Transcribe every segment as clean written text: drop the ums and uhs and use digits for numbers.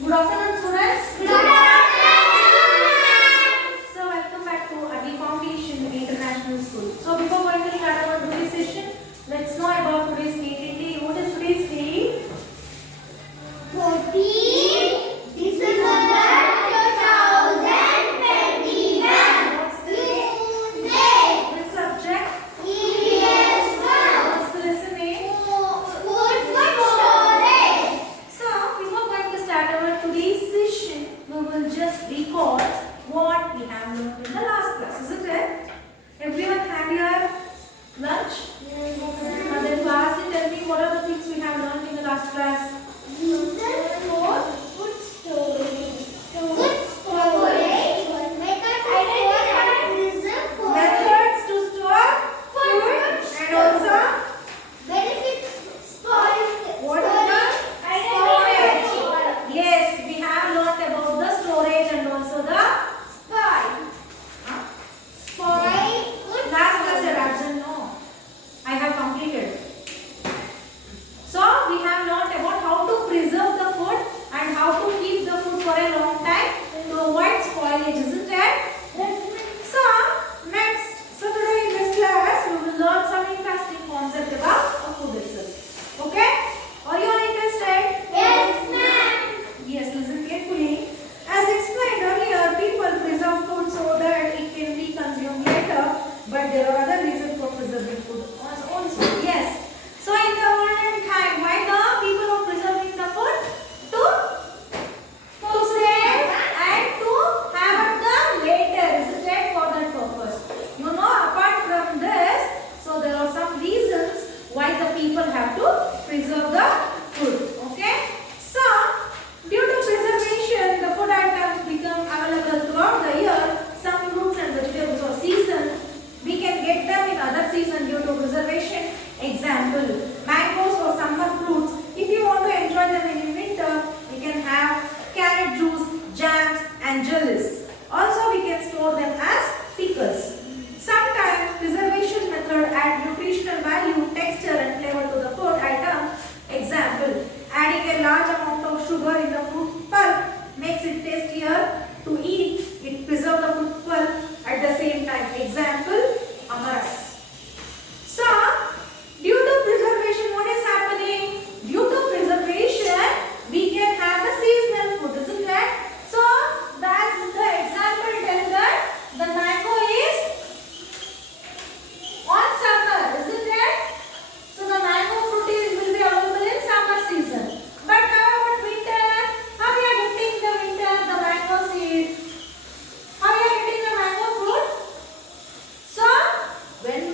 Good afternoon, students. Good afternoon. So, welcome back to Adi Foundation International School. So, before going to start our today's session, let's know about today's date. What is today's date? 14 December 2021. What's the day? Day. Which subject? EVS-1. What's the lesson name? Food storage. So, before going to start our today's session, we will just recall what we have learned in the last class, isn't it? Everyone had your lunch? Now then, lastly, tell me what are the things we have learned in the last class? Reason for food storage. Food storage. Method for Methods to store food and also benefits spoiled. what is the storage? Yes, we have learned about the storage and also the Spoil. huh? Spoil. Last class you are absent, no? I have completed. So we have learned about how to preserve the food and how to keep the food for a long time to avoid spoilage, isn't it? So next, so today in this class we will learn some interesting concept about a food itself. Okay? Are you all interested? Yes, ma'am. Yes, listen carefully. As explained earlier, people preserve food so that it can be consumed later, but there are other reasons for preserving food also. Yes. So in the olden time, why the people are preserving the food? To save and to have the later, isn't it? For that purpose. You know, apart from this, so there are some reasons why the people have to preserve the food. Okay? So, due to preservation, the food items become available throughout the year. Some fruits and vegetables are seasoned. We can get them in other season due to preservation. Example, mangoes or summer fruits. If you want to enjoy them in winter, we can have carrot juice, jams and jellies. Also, we can store them as pickles. Sometimes preservation method add nutritional value, texture and flavor to the food item. Example, adding a large amount of sugar in the fruit pulp makes it tastier to eat. It preserves the fruit pulp at the same time. Example, amaras. So, due to preservation, what is happening? Due to preservation, we can have the seasonal food, isn't it? So, that's the example tells that the mango is on summer, isn't it? So, the mango fruit will be available in summer season. But how about winter? How we are getting the winter, the mango seed? How we are getting the mango fruit? So, when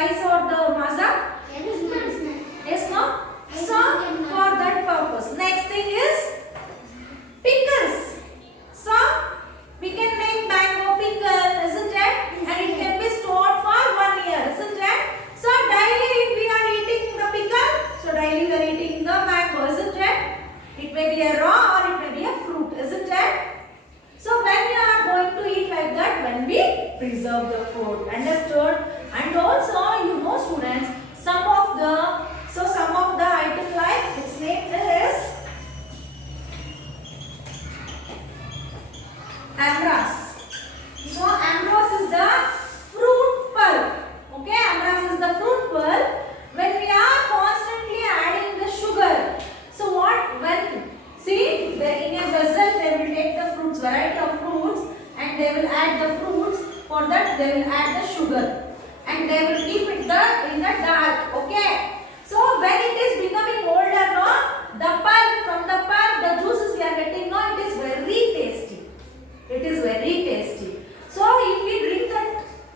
slice or the maza? Yes, no? So for that purpose. Next thing is pickles. So we can make mango pickle, isn't it? And it can be stored for 1 year, isn't it? So daily we are eating the pickle. So daily we are eating the mango, isn't it? It may be a raw or it may be a fruit, isn't it? So when we are going to eat like that, when we preserve the food, understood? And also, you know, students, some of the item like its name is amras. So amras is the fruit pulp. Okay, amras is the fruit pulp. When we are constantly adding the sugar, so what when see in a vessel they will take the fruits, variety of fruits, and they will add the fruits. For that they will add the sugar, and they will keep it in the dark. Okay. So when it is becoming older, no, the pulp from the pulp, the juices we are getting, no, it is very tasty. It is very tasty. So if we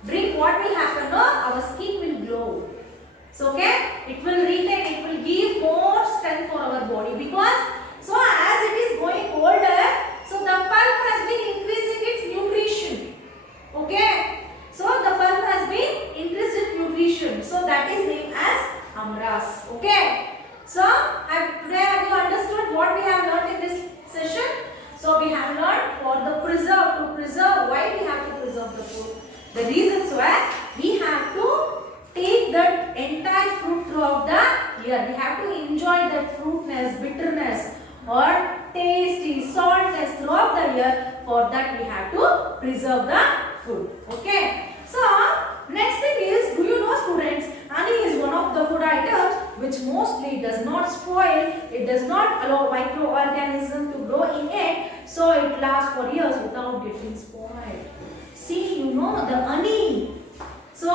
drink, what will happen? No, our skin will glow. So okay, it will retain, it will give more strength for our body, because so as it is going older, so the pulp has been increasing its nutrition. Okay, so the pulp has been increased its nutrition. So that is named as amras. Okay, so today have you understood what we have learned in this session? So we have learned for the to preserve, why we have to preserve the food. The reasons why we have to take that entire fruit throughout the year. We have to enjoy that fruitness, bitterness or tasty, saltness throughout the year. For that we have to preserve the food. Okay. So next thing is, do you know, students, honey is one of the food items which mostly does not spoil. It does not allow microorganisms to grow in it. So it lasts for years without getting spoiled. See, you know, the honey. So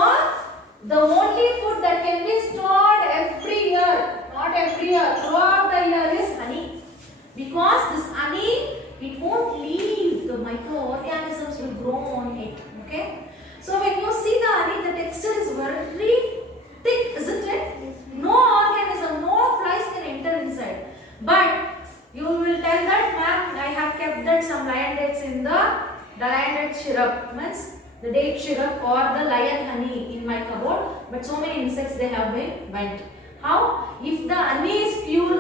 the only food that can be stored every year, not every year, throughout the year is honey. Because this honey, it won't leave. The microorganisms will grow on it. Okay. So when you see the honey, the texture is very thick, isn't it? No organism, no flies can enter inside. But you will tell that, ma'am, I have kept that some lion dates in the lion date syrup, means the date syrup or the lion honey in my cupboard, but so many insects they have been went. How? If the honey is pure,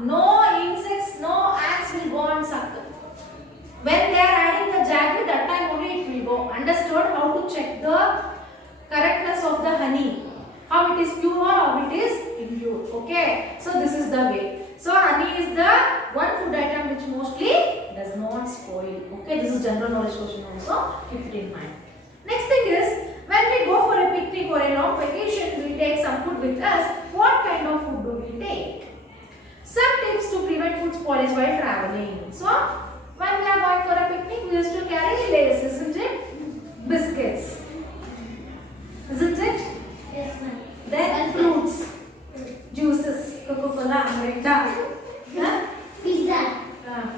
no insects, no ants will go and suck. When they are adding the jaggery, that time only it will go. Understood how to check the correctness of the honey? How it is pure or how it is impure. Okay. So this is the way. So honey is the one food item which mostly does not spoil. Okay. This is general knowledge question also. Keep it in mind. Next thing is, when we go for a picnic or a long vacation, we take some food with us. What kind of food do we take? Some tips to prevent food spoilage while traveling. So when we are going for a picnic, we used to carry Lays, isn't it? Biscuits. Isn't it? Yes, ma'am. Then fruits, juices, Coca-Cola, Mirinda. Huh? Pizza.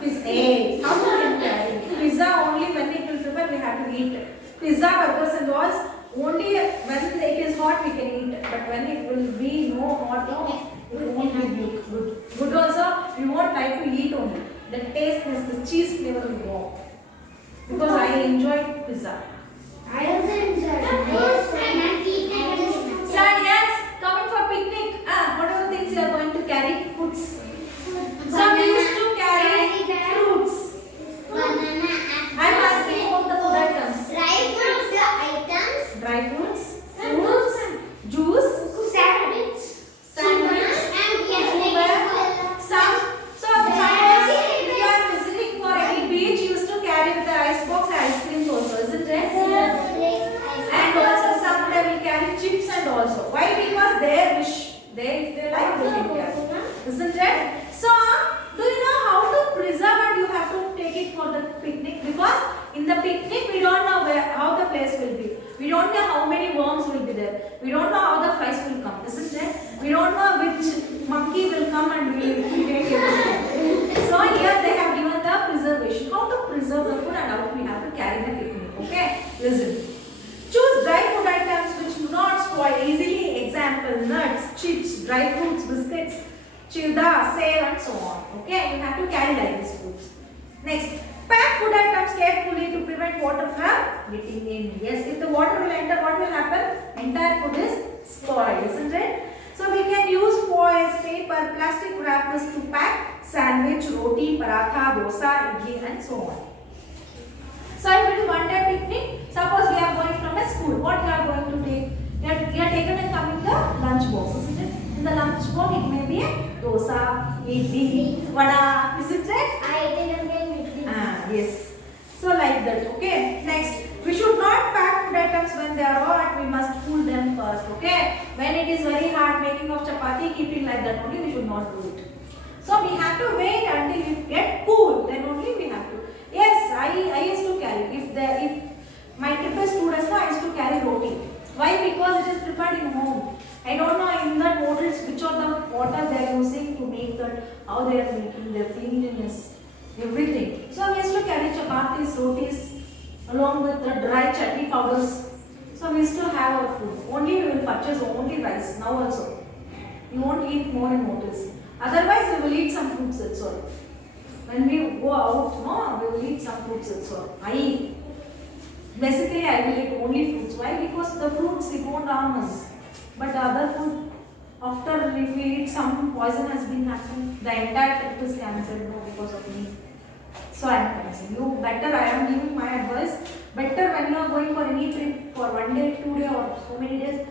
Pizza. Hey, how can you carry? Pizza only when it will prepare, we have to eat. Pizza, burgers and all, only when it is hot we can eat. But when it will be no hot, no, it won't be good. Good also, we won't like to eat only. The taste is the cheese flavor will go. Because I enjoy pizza. I also enjoy. So yes, coming for picnic. What are the things you are going to carry? Foods. So we used to carry fruits. Banana. I am asking about the food items. Dry fruits items. Dry fruits, fruits, juice, Sandwich. sandwich, some. So sometimes if you are visiting for any beach, you used to carry with the ice box ice creams also, isn't it? And also some they example, nuts, chips, dry fruits, biscuits, childa, sale and so on. Okay, you have to carry like these foods. Next, pack food items carefully to prevent water from getting in. Yes, if the water will enter, what will happen? Entire food is spoiled, isn't it? So we can use foils, paper, plastic wrappers to pack sandwich, roti, paratha, dosa, idli and so on. So if it is one day picnic, suppose we are going from a school, what you are going to take? You are taken and come in the lunch box, isn't it? In the lunch box it may be a dosa, idli, vada, isn't it? I didn't get it. Yes. So like that, okay. Next, we should not pack food items when they are hot. We must cool them first, okay. When it is very hard, making of chapati, keeping like that only, we should not do it. So we have to wait until it get cool. Then only we have to. Yes, I used to carry. If my trip is 2 days, I used to carry roti. Why? Because it is prepared in home. I don't know in that noodles which of the water they are using to make that, how they are making their cleanliness, everything. So we used to carry chapatis, rotis along with the dry chutney powders. So we used to have our food. Only we will purchase only rice now also. You won't eat more in hotels. Otherwise we will eat some fruits, that's all. When we go out, no, we will eat some fruits, that's all. Basically I will eat only fruits. Why? Because the fruits it won't harm us. But the other food, after if we eat, some poison has been happening. The entire trip is cancelled because of me. So I am cancelling. You better, I am giving my advice. Better when you are going for any trip for 1 day, 2 days or so many days,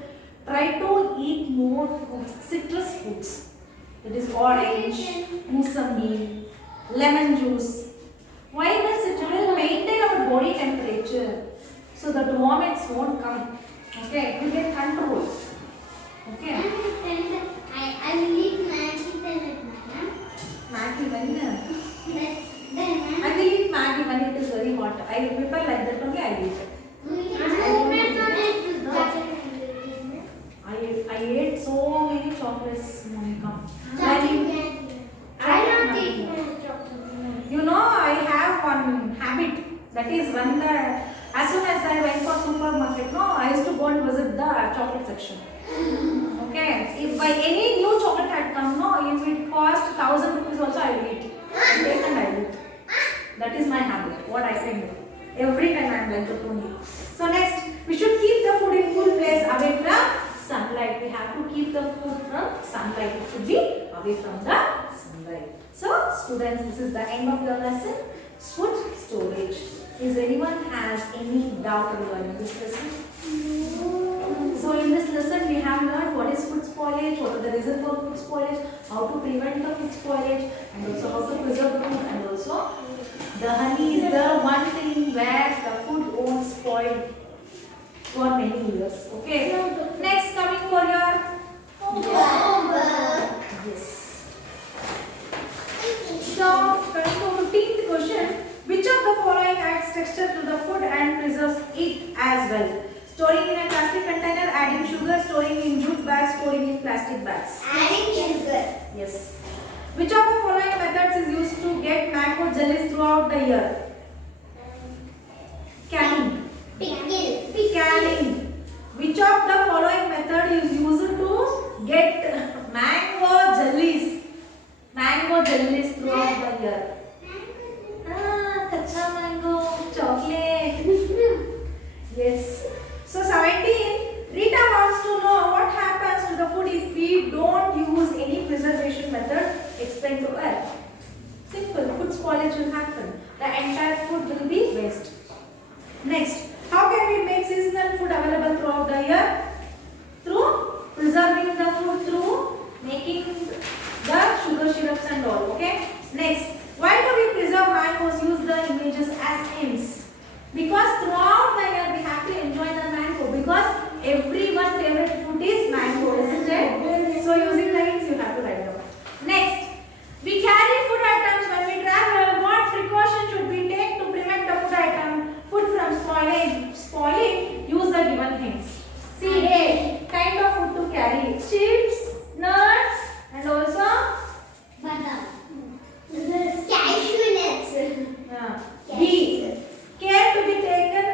try to eat more fruits, citrus fruits. That is orange, musambi, lemon juice. Why? Because it will maintain our body temperature. So that vomits won't come. Okay, you can control. Okay. I will eat Maggi then. Maggi when? Then I will eat Maggi when it is very hot. I prepare like that only I eat. I ate so many chocolates, Monica. I don't eat chocolate. You know, I have one habit. That is when as soon as I went for supermarket, no, I used to go and visit the chocolate section. Okay, if by any new chocolate had come, no, if it cost 1,000 rupees also, I will eat. I take and I eat. That is my habit. What I can do. Every time I am like that only. So next, we should keep the food in cool place away from sunlight. We have to keep the food from sunlight. It should be away from the sunlight. So students, this is the end of your lesson. Food storage. Is anyone has any doubt regarding this lesson? So in this lesson we have learned what is food spoilage, what are the reasons for food spoilage, how to prevent the food spoilage, and also how to preserve the food, and also the honey is the one thing where the food won't spoil for many years. Okay. Next, coming for your Homework. yes. So coming to 15th question. Which of the following adds texture to the food and preserves it as well? Storing in a plastic container, adding sugar, storing in jute bags, storing in plastic bags. Adding sugar. Yes. Which of the following methods is used to get mango jellies throughout the year? Canning. Pickle. Canning. Which of the following method is used to get mango jellies? Mango jellies throughout the year. Kacha mango, chocolate. Yes. So 17, Rita wants to know what happens to the food if we don't use any preservation method. Explain to her. Simple. Food spoilage will happen. The entire food will be waste. Next, how can we make seasonal food available throughout the year? Through preserving the food, through making the sugar syrups and all. Okay. Next, why do we preserve mangoes? Use the images as hints. Because throughout the year we have to enjoy the mango. Because everyone's favorite food is mango, isn't it? So using the hints you have to write down. Next, we carry food items when we travel. What precaution should we take to prevent the food from spoiling? Use the given hints. See, A, kind of food to carry. Chips, nuts, and also Banana. Cashew nuts. B, care to be taken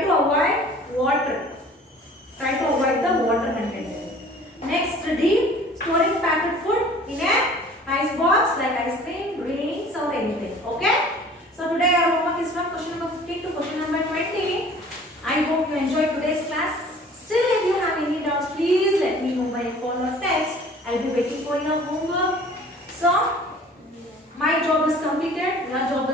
try to avoid water. Try to avoid the water content. Next D, storing packed food in a ice box like ice cream, drinks or anything. Okay? So today our homework is from question number 15 to question number 20. I hope you enjoyed today's class. Still, if you have any doubts, please let me know by call or text. I'll be waiting for your homework. So, my job is completed. Your job